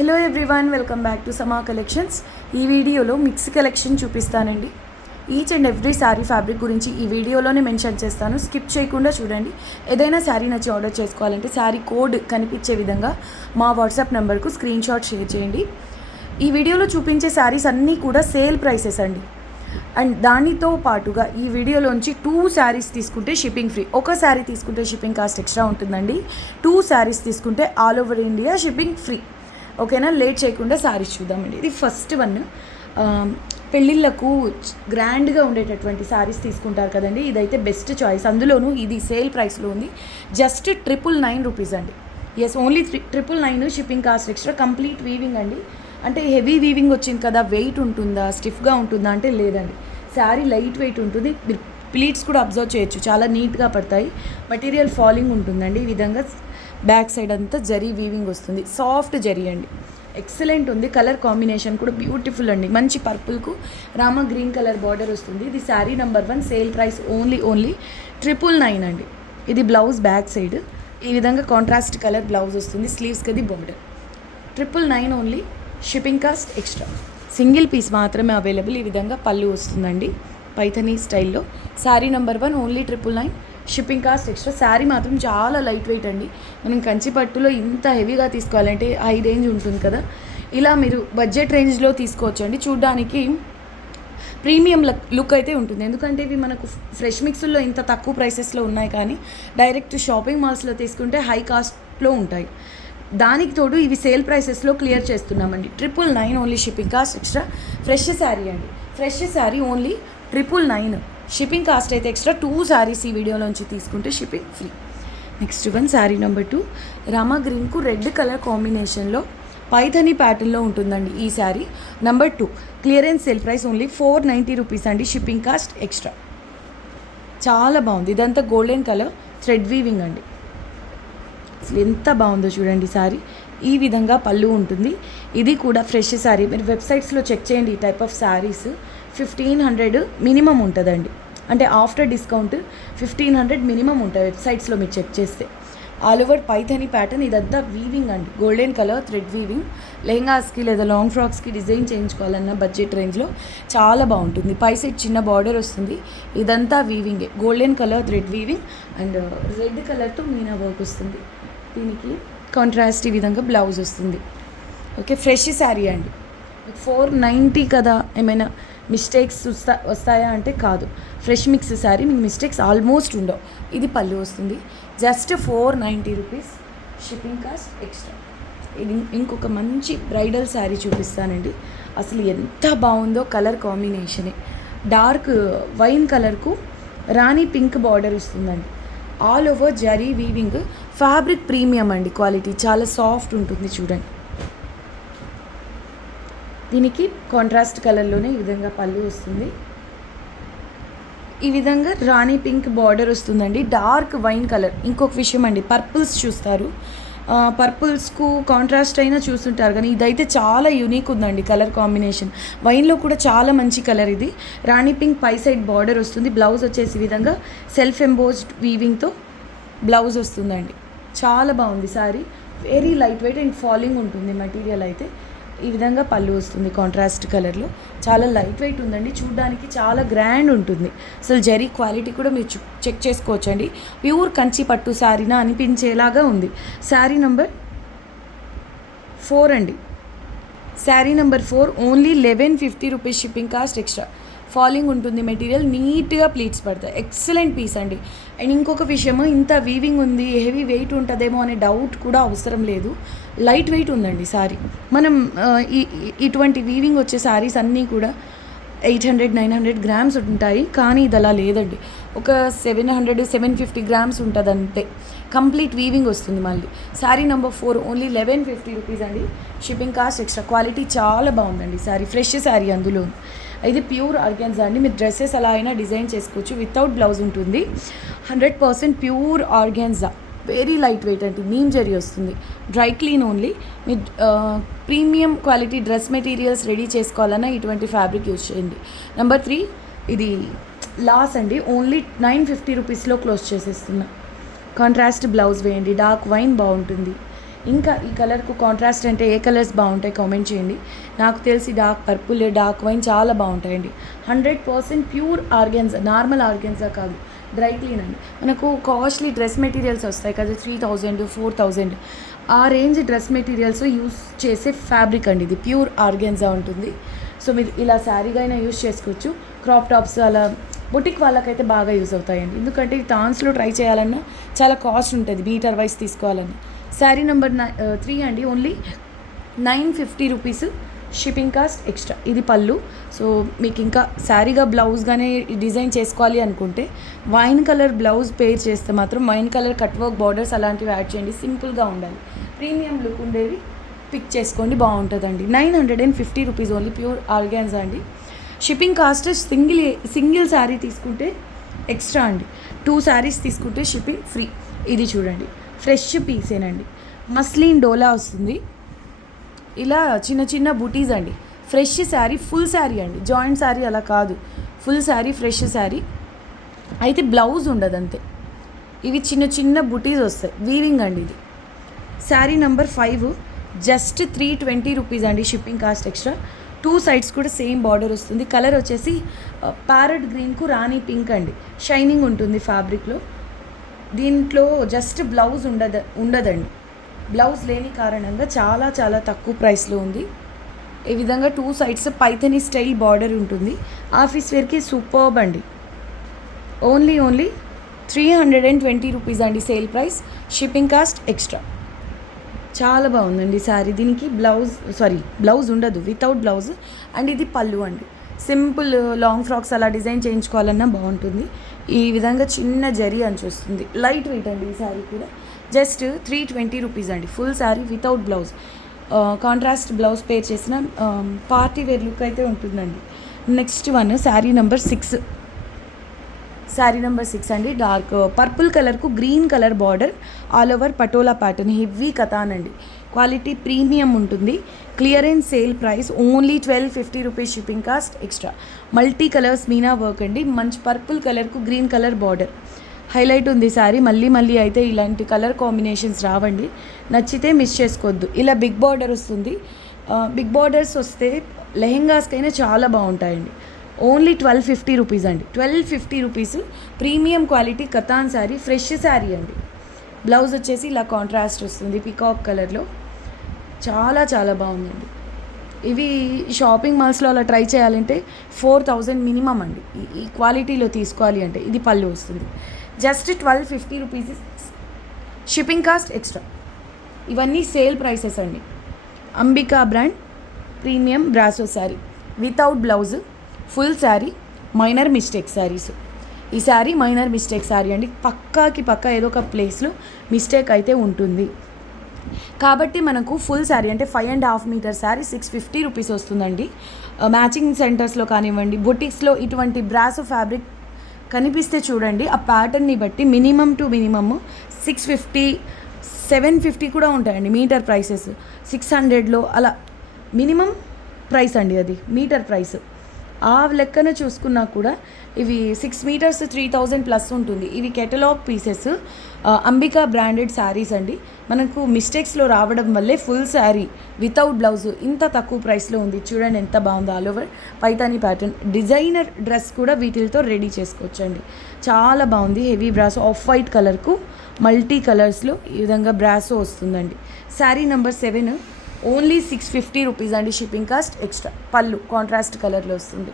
Hello everyone, welcome back to సమా collections. ఈ వీడియోలో మిక్స్ కలెక్షన్ చూపిస్తానండి. Each and every sari fabric గురించి ఈ వీడియోలోనే మెన్షన్ చేస్తాను. స్కిప్ చేయకుండా చూడండి. ఏదైనా శారీ నచ్చి ఆర్డర్ చేసుకోవాలంటే శారీ కోడ్ కనిపించే విధంగా మా వాట్సాప్ నెంబర్కు స్క్రీన్ షాట్ షేర్ చేయండి. ఈ వీడియోలో చూపించే శారీస్ అన్నీ కూడా సేల్ ప్రైసెస్ అండి. అండ్ దానితో పాటుగా ఈ వీడియోలోంచి 2 శారీస్ తీసుకుంటే షిప్పింగ్ ఫ్రీ. ఒక శారీ తీసుకుంటే షిప్పింగ్ కాస్ట్ ఎక్స్ట్రా ఉంటుందండి. 2 శారీస్ తీసుకుంటే all over India shipping free. ఓకేనా, లేట్ చేయకుండా శారీస్ చూద్దామండి. ఇది ఫస్ట్ వన్. పెళ్ళిళ్ళకు గ్రాండ్గా ఉండేటటువంటి శారీస్ తీసుకుంటారు కదండి, ఇదైతే బెస్ట్ చాయిస్. అందులోనూ ఇది సేల్ ప్రైస్లో ఉంది. జస్ట్ 999 రూపీస్ అండి. Yes, only 999. Shipping cost extra. Complete weaving అండి. అంటే హెవీ వీవింగ్ వచ్చింది కదా, వెయిట్ ఉంటుందా, స్టిఫ్గా ఉంటుందా అంటే లేదండి. శారీ లైట్ వెయిట్ ఉంటుంది. ప్లీట్స్ కూడా అబ్జర్వ్ చేయొచ్చు, చాలా నీట్గా పడతాయి. మెటీరియల్ ఫాలింగ్ ఉంటుందండి. ఈ విధంగా బ్యాక్ సైడ్ అంతా జరీ వీవింగ్ వస్తుంది. సాఫ్ట్ జరీ అండి, ఎక్సలెంట్ ఉంది. కలర్ కాంబినేషన్ కూడా బ్యూటిఫుల్ అండి. మంచి పర్పుల్కు రామ గ్రీన్ కలర్ బార్డర్ వస్తుంది. ఇది sari number 1. Sale price only 999 అండి. ఇది బ్లౌజ్ బ్యాక్ సైడ్ ఈ విధంగా కాంట్రాస్ట్ కలర్ బ్లౌజ్ వస్తుంది. స్లీవ్స్కి అది border. 999 only. Shipping cost extra. Single piece మాత్రమే అవైలబుల్. ఈ విధంగా పళ్ళు వస్తుందండి పైథనీ స్టైల్లో. Sari number 1 only 999. Shipping cost extra. Sari మాత్రం చాలా లైట్ వెయిట్ అండి. మనం కంచిపట్టులో ఇంత హెవీగా తీసుకోవాలంటే హై రేంజ్ ఉంటుంది కదా, ఇలా మీరు బడ్జెట్ రేంజ్లో తీసుకోవచ్చు అండి. చూడ్డానికి ప్రీమియం లుక్ అయితే ఉంటుంది. ఎందుకంటే ఇవి మనకు ఫ్రెష్ మిక్స్లో ఇంత తక్కువ ప్రైసెస్లో ఉన్నాయి, కానీ డైరెక్ట్ షాపింగ్ మాల్స్లో తీసుకుంటే హై కాస్ట్లో ఉంటాయి. దానికి తోడు ఇవి సేల్ ప్రైసెస్లో క్లియర్ చేస్తున్నామండి. 999 only. Shipping cost extra. Fresh sari అండి. Fresh sari only 999. Shipping cost అయితే ఎక్స్ట్రా. 2 శారీస్ ఈ వీడియోలోంచి తీసుకుంటే shipping free. Next one sari number 2. Rama గ్రీన్కు రెడ్ కలర్ కాంబినేషన్లో పైథనీ ప్యాటర్న్లో ఉంటుందండి ఈ sari. Number 2. Clearance sale price only 490 rupees అండి. Shipping cost extra. చాలా బాగుంది. ఇదంతా గోల్డెన్ కలర్ థ్రెడ్ వీవింగ్ అండి. అసలు ఎంత బాగుందో చూడండి శారీ. ఈ విధంగా పళ్ళు ఉంటుంది. ఇది కూడా ఫ్రెష్ శారీ. మీరు వెబ్సైట్స్లో చెక్ చేయండి. ఈ టైప్ ఆఫ్ శారీస్ 1500 మినిమం ఉంటుందండి. అంటే ఆఫ్టర్ డిస్కౌంట్ 1500 మినిమం ఉంటుంది వెబ్సైట్స్లో మీరు చెక్ చేస్తే. All over Paithani pattern. ఇదంతా వీవింగ్ అండి, గోల్డెన్ కలర్ థ్రెడ్ వీవింగ్. లెహంగాస్కి లేదా లాంగ్ ఫ్రాక్స్కి డిజైన్ చేయించుకోవాలన్న బడ్జెట్ రేంజ్లో చాలా బాగుంటుంది. పై సైడ్ చిన్న బార్డర్ వస్తుంది. ఇదంతా వీవింగే, golden colour thread weaving and red కలర్తో మీనా వర్క్ వస్తుంది. దీనికి కాంట్రాస్ట్ ఈ విధంగా బ్లౌజ్ వస్తుంది. ఓకే, ఫ్రెష్ శారీ అండి. 490 కదా, ఏమైనా మిస్టేక్స్ వస్తాయా అంటే కాదు. ఫ్రెష్ మిక్స్ శారీ, మీకు మిస్టేక్స్ ఆల్మోస్ట్ ఉండవు. ఇది పళ్ళు వస్తుంది. Just 490 rupees. Shipping cost extra. ఇది ఇంకొక మంచి బ్రైడల్ శారీ చూపిస్తానండి. అసలు ఎంత బాగుందో కలర్ కాంబినేషనే. డార్క్ వైన్ కలర్కు రాణి పింక్ బార్డర్ వస్తుందండి. All over zari weaving. Fabric premium అండి, క్వాలిటీ చాలా సాఫ్ట్ ఉంటుంది. చూడండి, దీనికి కాంట్రాస్ట్ కలర్లోనే ఈ విధంగా పళ్ళు వస్తుంది. ఈ విధంగా రాణి పింక్ బార్డర్ వస్తుందండి. Dark wine colour. ఇంకొక విషయం అండి, పర్పుల్స్ చూస్తారు, పర్పుల్స్కు కాంట్రాస్ట్ అయినా చూస్తుంటారు, కానీ ఇదైతే చాలా యూనిక్ ఉందండి కలర్ కాంబినేషన్. వైన్లో కూడా చాలా మంచి కలర్ ఇది. రాణి పింక్ పై సైడ్ బార్డర్ వస్తుంది. బ్లౌజ్ వచ్చేసి ఈ విధంగా సెల్ఫ్ ఎంబోస్డ్ వీవింగ్తో బ్లౌజ్ వస్తుందండి. చాలా బాగుంది sari. Very light wait and falling ఉంటుంది మెటీరియల్ అయితే. ఈ విధంగా పళ్ళు వస్తుంది కాంట్రాస్ట్ కలర్లో. చాలా లైట్ వెయిట్ ఉందండి. చూడ్డానికి చాలా గ్రాండ్ ఉంటుంది. అసలు జరీ క్వాలిటీ కూడా మీరు చెక్ చేసుకోవచ్చండి. ప్యూర్ కంచి పట్టు శారీనా అనిపించేలాగా ఉంది. శారీ నెంబర్ 4 అండి. Sari number 4 only 1150 rupees. Shipping cost extra. Falling ఉంటుంది మెటీరియల్. నీట్గా ప్లీట్స్ పడతాయి. ఎక్సలెంట్ పీస్ అండి. అండ్ ఇంకొక విషయము, ఇంత వీవింగ్ ఉంది, హెవీ వెయిట్ ఉంటుందేమో అనే డౌట్ కూడా అవసరం లేదు. లైట్ వెయిట్ ఉందండి శారీ. మనం ఇటువంటి వీవింగ్ వచ్చే శారీస్ అన్నీ కూడా 800-900 గ్రామ్స్ ఉంటాయి, కానీ ఇది అలా లేదండి. ఒక 700-750 గ్రామ్స్ ఉంటుంది అంతే. కంప్లీట్ వీవింగ్ వస్తుంది. మళ్ళీ శారీ నెంబర్ 4 ఓన్లీ 1150 రూపీస్ అండి. Shipping cost extra. క్వాలిటీ చాలా బాగుందండి శారీ. ఫ్రెష్ శారీ. అందులో ఇది ప్యూర్ ఆర్గాన్జా అండి. మీరు డ్రెస్సెస్ అలా అయినా డిజైన్ చేసుకోవచ్చు. వితౌట్ బ్లౌజ్ ఉంటుంది. 100% pure organza. Very light weight అండి. నీమ్ జరీ వస్తుంది. Dry clean only. మీరు premium quality dress materials ready చేసుకోవాలన్నా ఇటువంటి ఫ్యాబ్రిక్ యూజ్ చేయండి. నెంబర్ 3 ఇది లాస్ అండి. ఓన్లీ 950 రూపీస్లో క్లోజ్ చేసేస్తున్నా. కాంట్రాస్ట్ బ్లౌజ్ వేయండి. డార్క్ వైన్ బాగుంటుంది. ఇంకా ఈ కలర్కు కాంట్రాస్ట్ అంటే ఏ కలర్స్ బాగుంటాయి కామెంట్ చేయండి. నాకు తెలిసి డార్క్ పర్పుల్, డార్క్ వైన్ చాలా బాగుంటాయండి. 100% ప్యూర్ ఆర్గాన్జా, నార్మల్ ఆర్గాన్జా కాదు, డ్రై క్లీన్ అండి. మనకు కాస్ట్లీ డ్రెస్ మెటీరియల్స్ వస్తాయి కదా, 3000 4000 ఆ రేంజ్ డ్రెస్ మెటీరియల్స్ యూస్ చేసే ఫ్యాబ్రిక్ అండి ఇది. ప్యూర్ ఆర్గాన్జా ఉంటుంది. సో మీరు ఇలా శారీగా అయినా యూస్ చేసుకోవచ్చు. క్రాప్ టాప్స్ అలా బొటిక్ వాళ్ళకైతే బాగా యూజ్ అవుతాయండి. ఎందుకంటే ఈ థాన్స్లో ట్రై చేయాలన్నా చాలా కాస్ట్ ఉంటుంది, మీటర్ వైజ్ తీసుకోవాలన్నా. శారీ నెంబర్ 3 అండి. Only 950 rupees, shipping cost extra. ఇది పళ్ళు. సో మీకు ఇంకా శారీగా బ్లౌజ్గానే డిజైన్ చేసుకోవాలి అనుకుంటే వైన్ కలర్ బ్లౌజ్ పేర్ చేస్తే మాత్రం wine colour cut work borders అలాంటివి యాడ్ చేయండి. సింపుల్గా ఉండాలి, ప్రీమియం లుక్ ఉండేవి పిక్ చేసుకోండి, బాగుంటుందండి. 950 రూపీస్ ఓన్లీ, ప్యూర్ ఆర్గాన్జా అండి. షిప్పింగ్ కాస్ట్ సింగిల్ శారీ తీసుకుంటే ఎక్స్ట్రా అండి. 2 శారీస్ తీసుకుంటే షిప్పింగ్ ఫ్రీ. ఇది చూడండి, ఫ్రెష్ పీసేనండి. మస్లిన్ డోలా వస్తుంది. ఇలా చిన్న చిన్న బుటీస్ అండి. ఫ్రెష్ శారీ, ఫుల్ శారీ అండి, జాయింట్ శారీ అలా కాదు, ఫుల్ శారీ, ఫ్రెష్ శారీ. అయితే బ్లౌజ్ ఉండదు అంతే. ఇవి చిన్న చిన్న బుటీస్ వస్తాయి, వీవింగ్ అండి. ఇది శారీ నెంబర్ 5, జస్ట్ 320 రూపీస్ అండి, షిప్పింగ్ కాస్ట్ ఎక్స్ట్రా. 2 సైడ్స్ కూడా సేమ్ బార్డర్ వస్తుంది. కలర్ వచ్చేసి ప్యారెట్ గ్రీన్కు రాణి పింక్ అండి. షైనింగ్ ఉంటుంది ఫ్యాబ్రిక్లో. దీంట్లో జస్ట్ బ్లౌజ్ ఉండదండి. బ్లౌజ్ లేని కారణంగా చాలా చాలా తక్కువ ప్రైస్లో ఉంది. ఈ విధంగా 2 సైడ్స్ పైథనీ స్టైల్ బార్డర్ ఉంటుంది. ఆఫీస్ వేర్కి సూపర్బ్ అండి. ఓన్లీ 320 రూపీస్ అండి sale price, shipping cost extra. చాలా బాగుందండి శారీ. దీనికి బ్లౌజ్ ఉండదు, వితౌట్ బ్లౌజ్. అండ్ ఇది పళ్ళు అండి. సింపుల్ లాంగ్ ఫ్రాక్స్ అలా డిజైన్ చేయించుకోవాలన్నా బాగుంటుంది. ఈ విధంగా చిన్న జరీ అంచు వస్తుంది. లైట్ వెయిట్ అండి ఈ శారీ కూడా. జస్ట్ 320 రూపీస్ అండి, full sari without blouse. Contrast blouse pair చేసిన పార్టీ వేర్ లుక్ అయితే ఉంటుందండి. Next one sari number 6. Sari number 6 అండి. డార్క్ పర్పుల్ కలర్కు green colour border, all over patola pattern, heavy Katan అండి. క్వాలిటీ ప్రీమియం ఉంటుంది. Clearance sale price only 1250 rupees, shipping cost extra. Multi colours Meena work అండి. మంచి purple కలర్కు గ్రీన్ కలర్ బార్డర్ హైలైట్ ఉంది శారీ. మళ్ళీ అయితే ఇలాంటి కలర్ కాంబినేషన్స్ రావండి, నచ్చితే మిస్ చేసుకోవద్దు. ఇలా బిగ్ బార్డర్ వస్తుంది. బిగ్ బార్డర్స్ వస్తే లెహెంగాస్కైనా చాలా బాగుంటాయండి. ఓన్లీ 1250 రూపీస్ అండి. 1250 rupees, premium quality Katan sari, fresh sari అండి. బ్లౌజ్ వచ్చేసి ఇలా కాంట్రాస్ట్ వస్తుంది పీకాక్ కలర్లో. చాలా చాలా బాగుందండి. ఇవి షాపింగ్ మాల్స్లో అలా ట్రై చేయాలంటే 4000 మినిమం అండి, ఈ క్వాలిటీలో తీసుకోవాలి అంటే. ఇది పళ్ళు వస్తుంది. Just 1250 rupees, shipping cost extra. ఇవన్నీ సేల్ ప్రైసెస్ అండి. Ambika brand premium brasso sari without blouse, full sari, minor mistake saris. ఈ శారీ మైనర్ మిస్టేక్ శారీ అండి. పక్కా ఏదో ఒక ప్లేస్లో మిస్టేక్ అయితే ఉంటుంది. కాబట్టి మనకు ఫుల్ శారీ అంటే 5.5 మీటర్ శారీ 650 రూపీస్ వస్తుందండి. మ్యాచింగ్ సెంటర్స్లో కానివ్వండి, బొటిక్స్లో ఇటువంటి బ్రాసో ఫ్యాబ్రిక్ కనిపిస్తే చూడండి, ఆ ప్యాటర్న్ని బట్టి మినిమమ్ టు మినిమమ్ 650 750 కూడా ఉంటాయండి మీటర్ ప్రైసెస్. 600లో అలా మినిమం ప్రైస్ అండి, అది మీటర్ ప్రైస్. ఆ లెక్కన చూసుకున్నా కూడా ఇవి 6 మీటర్స్ 3000 ప్లస్ ఉంటుంది. ఇవి catalogue pieces, Ambika branded saris అండి. మనకు మిస్టేక్స్లో రావడం వల్లే ఫుల్ శారీ వితౌట్ బ్లౌజ్ ఇంత తక్కువ ప్రైస్లో ఉంది. చూడండి ఎంత బాగుందో, all over Paithani pattern. Designer dress కూడా వీటితో రెడీ చేసుకోవచ్చండి. చాలా బాగుంది. హెవీ బ్రాసో, ఆఫ్ వైట్ కలర్కు మల్టీ కలర్స్లో ఈ విధంగా బ్రాసో వస్తుందండి. శారీ నెంబర్ 7 ఓన్లీ 650 రూపీస్ అండి, shipping cost extra. Pallu contrast కలర్లో వస్తుంది.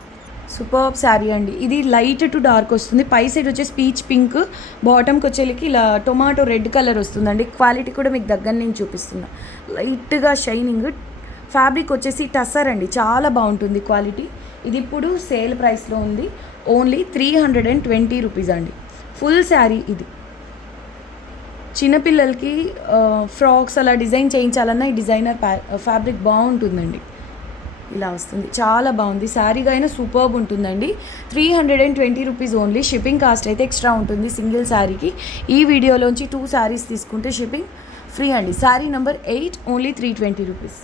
సూపర్బ్ శారీ అండి. ఇది లైట్ టు డార్క్ వస్తుంది. పై సైడ్ వచ్చేసి పీచ్ పింక్, బాటమ్కి వచ్చేకి ఇలా టొమాటో రెడ్ కలర్ వస్తుందండి. క్వాలిటీ కూడా మీకు దగ్గర నుంచి చూపిస్తున్నా. లైట్గా షైనింగ్. ఫ్యాబ్రిక్ వచ్చేసి టస్సర్ అండి, చాలా బాగుంటుంది క్వాలిటీ. ఇది ఇప్పుడు సేల్ ప్రైస్లో ఉంది. ఓన్లీ 320 రూపీస్ అండి, ఫుల్ శారీ. ఇది చిన్నపిల్లలకి ఫ్రాక్స్ అలా డిజైన్ చేయించాలన్నా ఈ డిజైనర్ ఫ్యాబ్రిక్ బాగుంటుందండి. ఇలా వస్తుంది, చాలా బాగుంది. శారీగా అయినా సూపర్బ్ ఉంటుందండి. 320 రూపీస్ ఓన్లీ, షిప్పింగ్ కాస్ట్ అయితే ఎక్స్ట్రా ఉంటుంది సింగిల్ శారీకి. ఈ వీడియోలోంచి 2 శారీస్ తీసుకుంటే షిప్పింగ్ ఫ్రీ అండి. Sari number 8 only 320 rupees.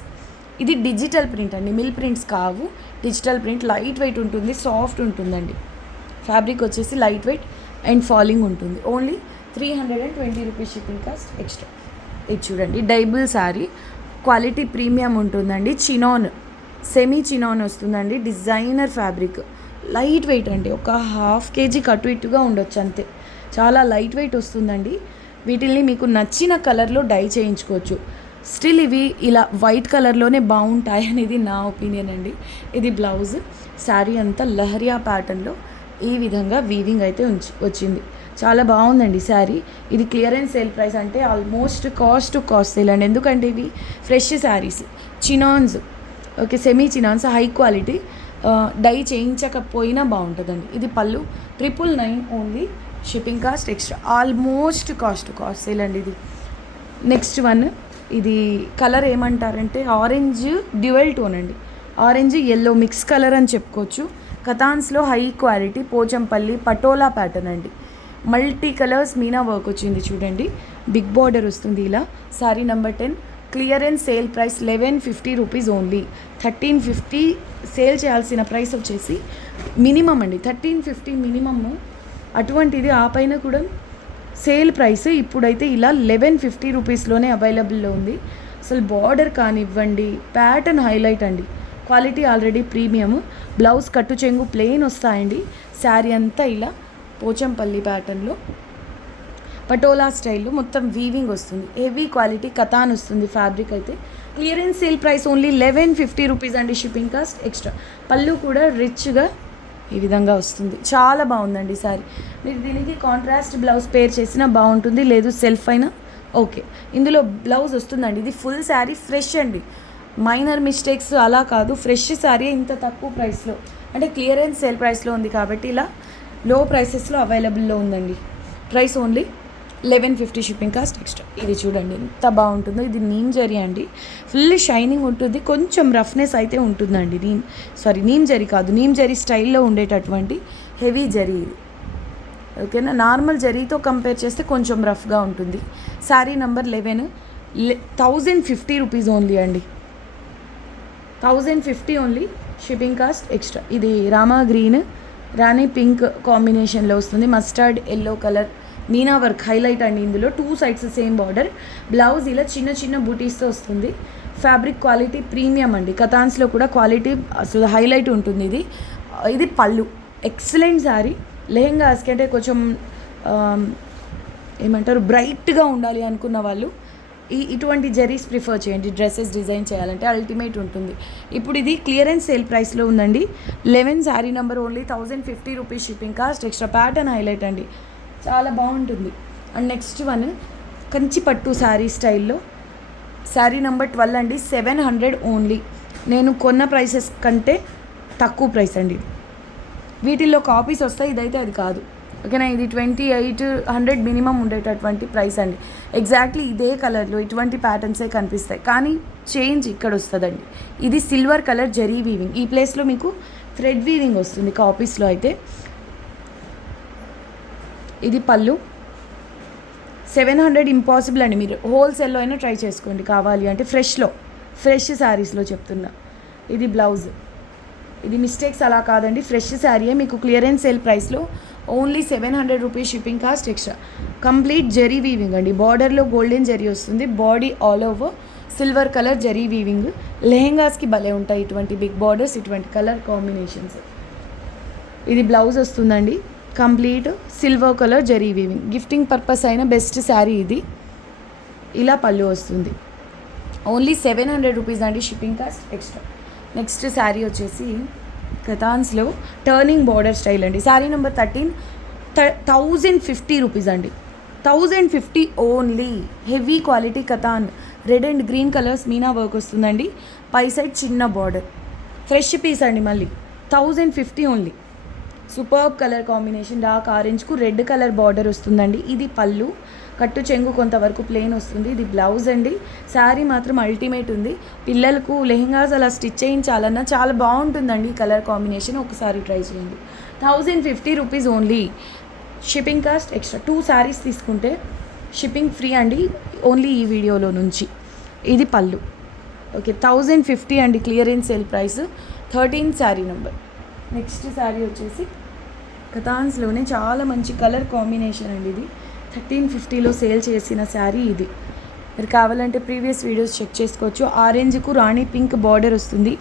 ఇది డిజిటల్ ప్రింట్ అండి, మిల్ ప్రింట్స్ కావు, డిజిటల్ ప్రింట్. లైట్ వెయిట్ ఉంటుంది, సాఫ్ట్ ఉంటుందండి. ఫ్యాబ్రిక్ వచ్చేసి లైట్ వెయిట్ అండ్ ఫాలింగ్ ఉంటుంది. Only 320 rupees, shipping cost extra. ఇది చూడండి డైబుల్ శారీ, క్వాలిటీ ప్రీమియం ఉంటుందండి. చినాన్, సెమీ చినాన్ వస్తుందండి. డిజైనర్ ఫ్యాబ్రిక్, లైట్ వెయిట్ అండి. ఒక 1/2 kg కటు ఇటుగా ఉండొచ్చు అంతే. చాలా లైట్ వెయిట్ వస్తుందండి. వీటిల్ని మీకు నచ్చిన కలర్లో డై చేయించుకోవచ్చు. స్టిల్ ఇవి ఇలా వైట్ కలర్లోనే బాగుంటాయి అనేది నా ఒపీనియన్ అండి. ఇది బ్లౌజ్. శారీ అంతా లహరియా ప్యాటర్న్లో ఈ విధంగా వీవింగ్ అయితే వచ్చింది. చాలా బాగుందండి శారీ. ఇది క్లియరెన్స్ సేల్ ప్రైస్ అంటే almost cost to cost sale అండి. ఎందుకంటే ఇవి fresh saris, chinons, okay, semi chinons, high quality, dye చేయించకపోయినా బాగుంటుందండి. ఇది pallu 999 only, shipping cost extra. Almost cost to cost sale అండి ఇది. నెక్స్ట్ వన్, ఇది కలర్ ఏమంటారంటే ఆరెంజ్ డ్యూయల్ టోన్ అండి. ఆరెంజ్ ఎల్లో మిక్స్ కలర్ అని చెప్పుకోవచ్చు. కథాన్స్లో high quality Pochampalli patola pattern అండి. మల్టీ కలర్స్ మీనా వర్క్ వచ్చింది చూడండి. బిగ్ బార్డర్ వస్తుంది ఇలా. Sari number 10, clearance sale price 1150 rupees only. 1350 sale చేయాల్సిన ప్రైస్ వచ్చేసి మినిమం అండి, 1350 మినిమమ్. అటువంటిది ఆ పైన కూడా సేల్ ప్రైస్ ఇప్పుడైతే ఇలా 1150 రూపీస్లోనే అవైలబుల్లో ఉంది. అసలు బార్డర్ కానివ్వండి, ప్యాటర్న్ హైలైట్ అండి. Quality already premium. బ్లౌజ్ కట్టు చెంగు ప్లెయిన్ వస్తాయండి. శారీ అంతా ఇలా పోచంపల్లి ప్యాటర్న్లో పటోలా స్టైల్లో మొత్తం వీవింగ్ వస్తుంది. హెవీ క్వాలిటీ కథాన్ వస్తుంది ఫ్యాబ్రిక్ అయితే. Clearance sale price only 1150 rupees అండి, షిప్పింగ్ కాస్ట్ ఎక్స్ట్రా. పళ్ళు కూడా రిచ్గా ఈ విధంగా వస్తుంది. చాలా బాగుందండి శారీ. మీరు దీనికి కాంట్రాస్ట్ బ్లౌజ్ పేర్ చేసినా బాగుంటుంది, లేదు సెల్ఫ్ అయినా ఓకే. ఇందులో బ్లౌజ్ వస్తుందండి. ఇది ఫుల్ శారీ ఫ్రెష్ అండి, మైనర్ మిస్టేక్స్ అలా కాదు. ఫ్రెష్ శారీ ఇంత తక్కువ ప్రైస్లో, అంటే క్లియరెన్స్ సేల్ ప్రైస్లో ఉంది కాబట్టి ఇలా లో ప్రైసెస్లో అవైలబుల్లో ఉందండి. Price only 1150, shipping cost extra. ఇది చూడండి ఎంత బాగుంటుందో. ఇది నీమ్ జరీ అండి, ఫుల్ షైనింగ్ ఉంటుంది. కొంచెం రఫ్నెస్ అయితే ఉంటుందండి. నీమ్ జరీ కాదు, నీమ్ జరీ స్టైల్లో ఉండేటటువంటి హెవీ జరీ ఇది, ఓకేనా. నార్మల్ జరీతో కంపేర్ చేస్తే కొంచెం రఫ్గా ఉంటుంది. శారీ నెంబర్ 11, 1050 రూపీస్ ఓన్లీ అండి. 1050 ఓన్లీ, షిప్పింగ్ కాస్ట్ ఎక్స్ట్రా. ఇది రామా గ్రీన్, రాణి పింక్ కాంబినేషన్లో వస్తుంది. Mustard yellow colour Meena work highlight అండి. ఇందులో 2 సైడ్స్ సేమ్ బార్డర్. బ్లౌజ్ ఇలా చిన్న చిన్న బూటీస్తో వస్తుంది. ఫ్యాబ్రిక్ క్వాలిటీ ప్రీమియం అండి. కథాన్స్లో కూడా క్వాలిటీ అసలు హైలైట్ ఉంటుంది. ఇది పళ్ళు. ఎక్సలెంట్ శారీ. లెహెంగాస్కి అంటే కొంచెం ఏమంటారు బ్రైట్గా ఉండాలి అనుకున్న వాళ్ళు ఇటువంటి జరీస్ ప్రిఫర్ చేయండి. డ్రెస్సెస్ డిజైన్ చేయాలంటే అల్టిమేట్ ఉంటుంది. ఇప్పుడు ఇది క్లియరెన్స్ సేల్ ప్రైస్లో ఉందండి. 11 sari number only 1050 rupees, shipping cost extra. Pattern highlight అండి, చాలా బాగుంటుంది. అండ్ నెక్స్ట్ వన్ కంచి పట్టు శారీ స్టైల్లో శారీ నెంబర్ 12 అండి. 700 ఓన్లీ. నేను కొన్న ప్రైసెస్ కంటే తక్కువ ప్రైస్ అండి. వీటిల్లో కాపీస్ వస్తాయి, ఇదైతే అది కాదు, ఓకేనా. ఇది 2800 మినిమం ఉండేటటువంటి ప్రైస్ అండి. ఎగ్జాక్ట్లీ ఇదే కలర్లో ఇటువంటి ప్యాటర్న్సే కనిపిస్తాయి, కానీ చేంజ్ ఇక్కడ వస్తుందండి. ఇది సిల్వర్ కలర్ జరీ వీవింగ్, ఈ ప్లేస్లో మీకు థ్రెడ్ వీవింగ్ వస్తుంది కాపీస్లో అయితే. ఇది పళ్ళు. 700 ఇంపాసిబుల్ అండి. మీరు హోల్సేల్లో అయినా ట్రై చేసుకోండి కావాలి అంటే. ఫ్రెష్ శారీస్లో చెప్తున్నా. ఇది బ్లౌజ్. ఇది మిస్టేక్స్ అలా కాదండి, ఫ్రెష్ శారీయే. మీకు క్లియరెన్స్ సేల్ ప్రైస్లో only 700 rupees, shipping cost extra. Complete zari weaving అండి. బార్డర్లో గోల్డెన్ జరీ వస్తుంది. Body all over silver colour zari weaving. లెహెంగాస్కి భలే ఉంటాయి ఇటువంటి బిగ్ బార్డర్స్, ఇటువంటి కలర్ కాంబినేషన్స్. ఇది బ్లౌజ్ వస్తుందండి. Complete silver colour zari weaving. Gifting purpose అయిన బెస్ట్ శారీ ఇది. ఇలా పళ్ళు వస్తుంది. ఓన్లీ 700 రూపీస్ అండి, shipping cost extra. Next sari వచ్చేసి కథాన్స్లో టర్నింగ్ బార్డర్ స్టైల్ అండి. శారీ నెంబర్ 13, 1050 రూపీస్ అండి. 1050 only. Heavy quality Katan, red and green colours Meena work వస్తుందండి. పై సైడ్ చిన్న బార్డర్, ఫ్రెష్ పీస్ అండి. మళ్ళీ 1050 only. Superb colour combination. Dark ఆరెంజ్కు రెడ్ కలర్ బార్డర్ వస్తుందండి. ఇది పళ్ళు. కట్టు చెంగు కొంతవరకు ప్లెయిన్ వస్తుంది. ఇది బ్లౌజ్ అండి. శారీ మాత్రం అల్టిమేట్ ఉంది. పిల్లలకు లెహెంగాస్ అలా స్టిచ్ చేయించాలన్నా చాలా బాగుంటుందండి ఈ కలర్ కాంబినేషన్. ఒకసారి ట్రై చేయండి. 1050 rupees only, shipping cost extra. 2 saris తీసుకుంటే షిప్పింగ్ ఫ్రీ అండి, ఓన్లీ ఈ వీడియోలో నుంచి. ఇది పళ్ళు, ఓకే. 1050 అండి clearance sale price. 13 sari number. Next sari వచ్చేసి కథాన్స్లోనే చాలా మంచి కలర్ కాంబినేషన్ అండి. ఇది 1350లో సేల్ చేసిన శారీ. ఇది మీరు కావాలంటే ప్రీవియస్ వీడియోస్ చెక్ చేసుకోవచ్చు. ఆరెంజ్కు రాణి పింక్ బార్డర్ వస్తుంది.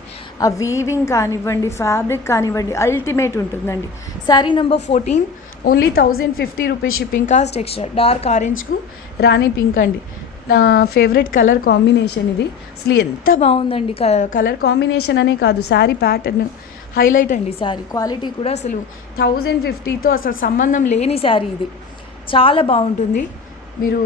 ఆ వీవింగ్ కానివ్వండి, ఫ్యాబ్రిక్ కానివ్వండి, అల్టిమేట్ ఉంటుందండి. Sari number 14 only 1050 rupees shipping cost extra. Dark ఆరెంజ్కు రాణి పింక్ అండి. నా ఫేవరెట్ కలర్ కాంబినేషన్ ఇది. అసలు ఎంత బాగుందండి. కలర్ కాంబినేషన్ అనే కాదు, శారీ ప్యాటర్న్ హైలైట్ అండి. శారీ క్వాలిటీ కూడా అసలు 1050తో అసలు సంబంధం లేని శారీ ఇది. చాలా బాగుంటుంది. మీరు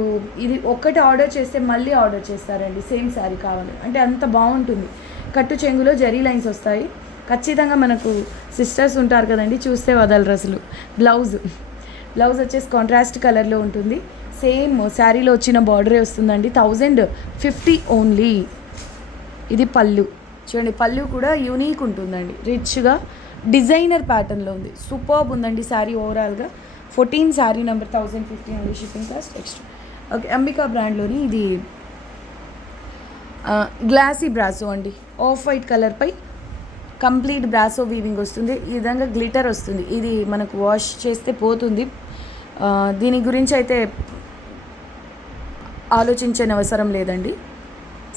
ఇది ఒక్కటి ఆర్డర్ చేస్తే మళ్ళీ ఆర్డర్ చేస్తారండి సేమ్ శారీ కావాలి అంటే, అంత బాగుంటుంది. కట్టు చెంగులో జరీ లైన్స్ వస్తాయి. ఖచ్చితంగా మనకు సిస్టర్స్ ఉంటారు కదండి, చూస్తే వదలరు అసలు. బ్లౌజ్ వచ్చేసి కాంట్రాస్ట్ కలర్లో ఉంటుంది. సేమ్ శారీలో వచ్చిన బార్డరే వస్తుందండి. 1050 ఓన్లీ. ఇది పళ్ళు చూడండి. పళ్ళు కూడా యూనిక్ ఉంటుందండి, రిచ్గా డిజైనర్ ప్యాటర్న్లో ఉంది. సూపర్బ్ ఉందండి శారీ ఓవరాల్గా. 14 శారీ నెంబర్ 1050 అండి shipping cost extra. Okay, Ambika బ్రాండ్లోని ఇది గ్లాసీ బ్రాసో అండి. ఆఫ్ వైట్ కలర్పై కంప్లీట్ బ్రాసో వీవింగ్ వస్తుంది. ఈ విధంగా గ్లిటర్ వస్తుంది. ఇది మనకు వాష్ చేస్తే పోతుంది. దీని గురించి అయితే ఆలోచించని అవసరం లేదండి.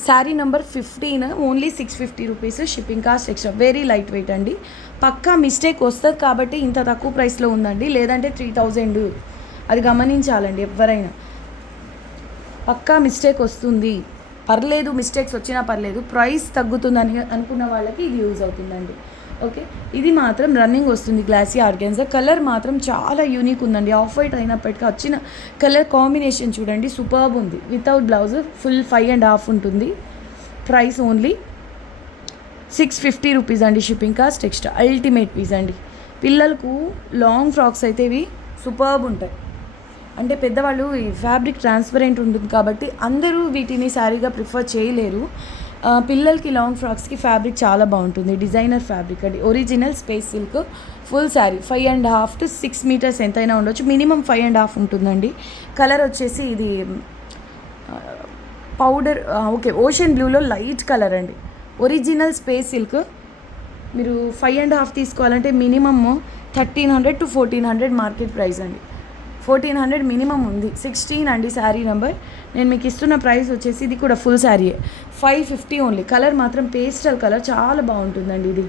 Sari number 15 only 650 rupees shipping cost extra. Very light weight అండి. పక్కా మిస్టేక్ వస్తుంది కాబట్టి ఇంత తక్కువ ప్రైస్లో ఉందండి, లేదంటే 3000. అది గమనించాలండి ఎవరైనా. పక్కా మిస్టేక్ వస్తుంది, పర్లేదు, మిస్టేక్స్ వచ్చినా పర్లేదు, ప్రైస్ తగ్గుతుందని అనుకున్న వాళ్ళకి ఇది యూజ్ అవుతుందండి. ఓకే, ఇది మాత్రం రన్నింగ్ వస్తుంది. గ్లాసీ ఆర్గాన్జా కలర్ మాత్రం చాలా యూనిక్ ఉందండి. ఆఫ్ వైట్ అయినప్పటికీ వచ్చిన కలర్ కాంబినేషన్ చూడండి, సూపర్బ్ ఉంది. వితౌట్ బ్లౌజ్ ఫుల్ 5.5 ఉంటుంది. ప్రైస్ ఓన్లీ 650 రూపీస్ అండి shipping cost extra. Ultimate piece అండి. పిల్లలకు లాంగ్ ఫ్రాక్స్ అయితే ఇవి సూపర్బ్ ఉంటాయి. అంటే పెద్దవాళ్ళు ఈ ఫ్యాబ్రిక్ ట్రాన్స్పరెంట్ ఉంటుంది కాబట్టి అందరూ వీటిని శారీగా ప్రిఫర్ చేయలేరు. పిల్లలకి లాంగ్ ఫ్రాక్స్కి ఫ్యాబ్రిక్ చాలా బాగుంటుంది. డిజైనర్ ఫ్యాబ్రిక్ అండి. Original space silk full sari. 5.5 to 6 metres ఎంతైనా ఉండొచ్చు. మినిమం 5.5 ఉంటుందండి. కలర్ వచ్చేసి ఇది పౌడర్, ఓకే, ఓషన్ బ్లూలో లైట్ కలర్ అండి. Original space silk. మీరు 5.5 తీసుకోవాలంటే మినిమమ్ 1300 to 1400 మార్కెట్ ప్రైస్ అండి. 1400 మినిమం ఉంది. 16 అండి శారీ నెంబర్. నేను మీకు ఇస్తున్న ప్రైస్ వచ్చేసి ఇది కూడా ఫుల్ శారీయే, 550 ఓన్లీ. కలర్ మాత్రం పేస్టల్ కలర్, చాలా బాగుంటుందండి. ఇది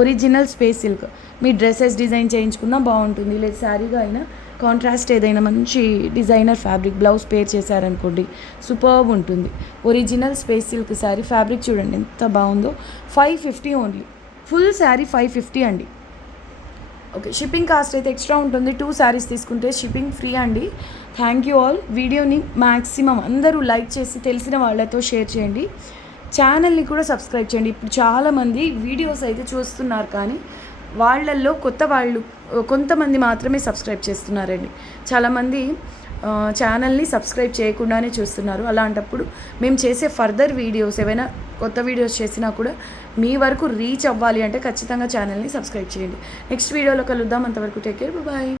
ఒరిజినల్ స్పేస్ సిల్క్. మీ డ్రెస్సెస్ డిజైన్ చేయించుకున్నా బాగుంటుంది, లేదు శారీగా అయినా కాంట్రాస్ట్ ఏదైనా మంచి డిజైనర్ ఫ్యాబ్రిక్ బ్లౌజ్ పేర్ చేశారనుకోండి, సూపర్బ్ ఉంటుంది. Original space silk sari. Fabric చూడండి ఎంత బాగుందో. 550 ఓన్లీ. ఫుల్ శారీ 550 అండి. ఓకే, షిప్పింగ్ కాస్ట్ అయితే ఎక్స్ట్రా ఉంటుంది. 2 శారీస్ తీసుకుంటే షిప్పింగ్ ఫ్రీ అండి. Thank you all. వీడియోని మ్యాక్సిమం అందరూ లైక్ చేసి తెలిసిన వాళ్ళతో షేర్ చేయండి. ఛానల్ని కూడా సబ్స్క్రైబ్ చేయండి. ఇప్పుడు చాలామంది వీడియోస్ అయితే చూస్తున్నారు, కానీ వాళ్ళల్లో కొంతమంది మాత్రమే సబ్స్క్రైబ్ చేస్తున్నారండి. చాలామంది ఛానల్ని సబ్స్క్రైబ్ చేయకుండానే చూస్తున్నారు. అలాంటప్పుడు మేము చేసే ఫర్దర్ వీడియోస్ ఏవైనా కొత్త వీడియోస్ చేసినా కూడా మీ వరకు రీచ్ అవ్వాలి అంటే ఖచ్చితంగా ఛానల్ని సబ్స్క్రైబ్ చేయండి. నెక్స్ట్ వీడియోలో కలుద్దాం. అంతవరకు టేక్ కేర్, బాయ్.